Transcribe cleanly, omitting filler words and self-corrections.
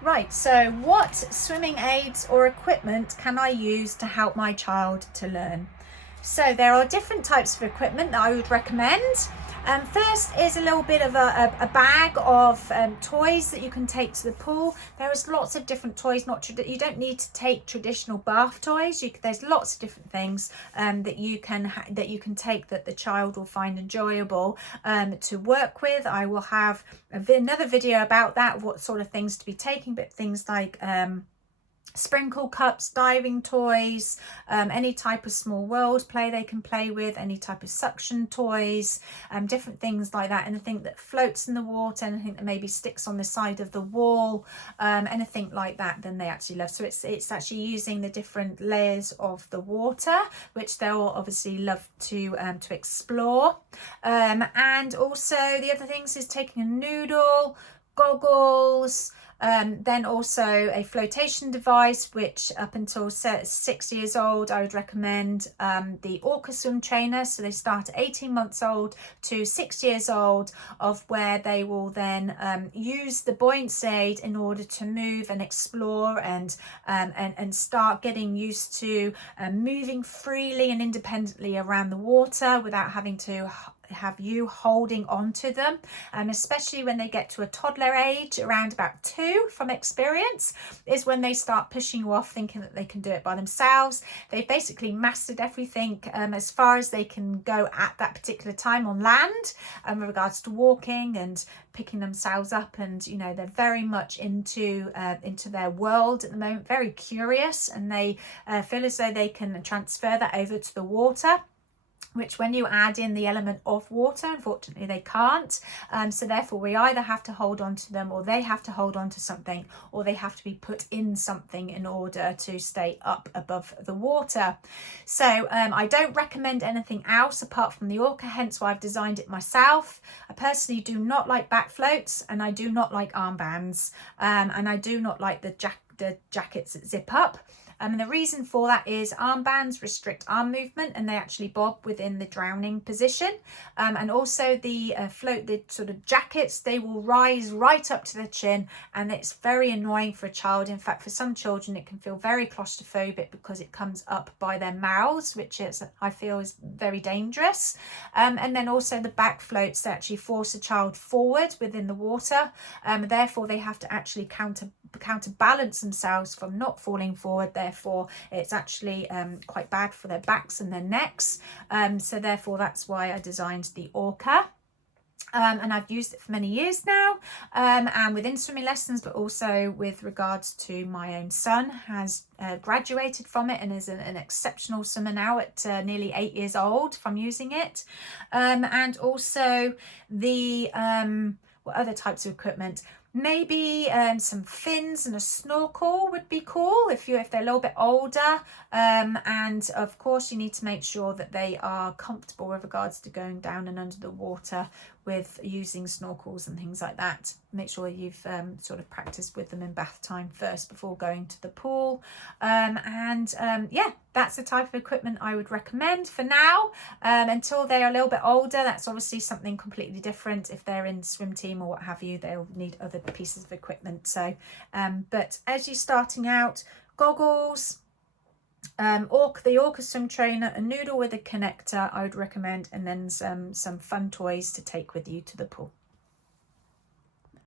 Right, so what swimming aids or equipment can I use to help my child to learn? So there are different types of equipment that I would recommend. First is a little bit of a bag of toys that you can take to the pool. There is lots of different toys. You don't need to take traditional bath toys. There's lots of different things that you can take that the child will find enjoyable to work with. I will have another video about that, what sort of things to be taking, but things like sprinkle cups, diving toys, any type of small world play they can play with, any type of suction toys, different things like that, anything that floats in the water, anything that maybe sticks on the side of the wall, anything like that, then they actually love. So it's actually using the different layers of the water, which they'll obviously love to explore. And also the other things is taking a noodle, goggles, then also a flotation device, which up until 6 years old I would recommend the Orca swim trainer. So they start at 18 months old to 6 years old, of where they will then use the buoyancy aid in order to move and explore and start getting used to moving freely and independently around the water without having to have you holding on to them, especially when they get to a toddler age, around about 2, from experience, is when they start pushing you off, thinking that they can do it by themselves. They've basically mastered everything as far as they can go at that particular time on land, with regards to walking and picking themselves up, and they're very much into their world at the moment, very curious, and they feel as though they can transfer that over to the water, which when you add in the element of water, unfortunately they can't. So therefore we either have to hold on to them, or they have to hold on to something, or they have to be put in something in order to stay up above the water. So I don't recommend anything else apart from the Orca, hence why I've designed it myself. I personally do not like back floats, and I do not like armbands, and I do not like the jackets that zip up. And the reason for that is armbands restrict arm movement, and they actually bob within the drowning position. And also the sort of jackets, they will rise right up to the chin, and it's very annoying for a child. In fact, for some children, it can feel very claustrophobic because it comes up by their mouths, which I feel is very dangerous. And then also the back floats, they actually force a child forward within the water. Therefore, they have to actually counterbalance themselves from not falling forward. Therefore it's actually quite bad for their backs and their necks, so therefore that's why I designed the Orca. And I've used it for many years now, and within swimming lessons, but also with regards to my own son, has graduated from it and is an exceptional swimmer now at nearly 8 years old from using it. And also the what other types of equipment? Maybe some fins and a snorkel would be cool if they're a little bit older, and of course you need to make sure that they are comfortable with regards to going down and under the water with using snorkels and things like that. Make sure you've sort of practiced with them in bath time first before going to the pool, yeah, that's the type of equipment I would recommend for now. Until they're a little bit older, that's obviously something completely different. If they're in swim team or what have you, they'll need other pieces of equipment. So but as you're starting out, goggles, the Orca swim trainer, a noodle with a connector I would recommend, and then some fun toys to take with you to the pool.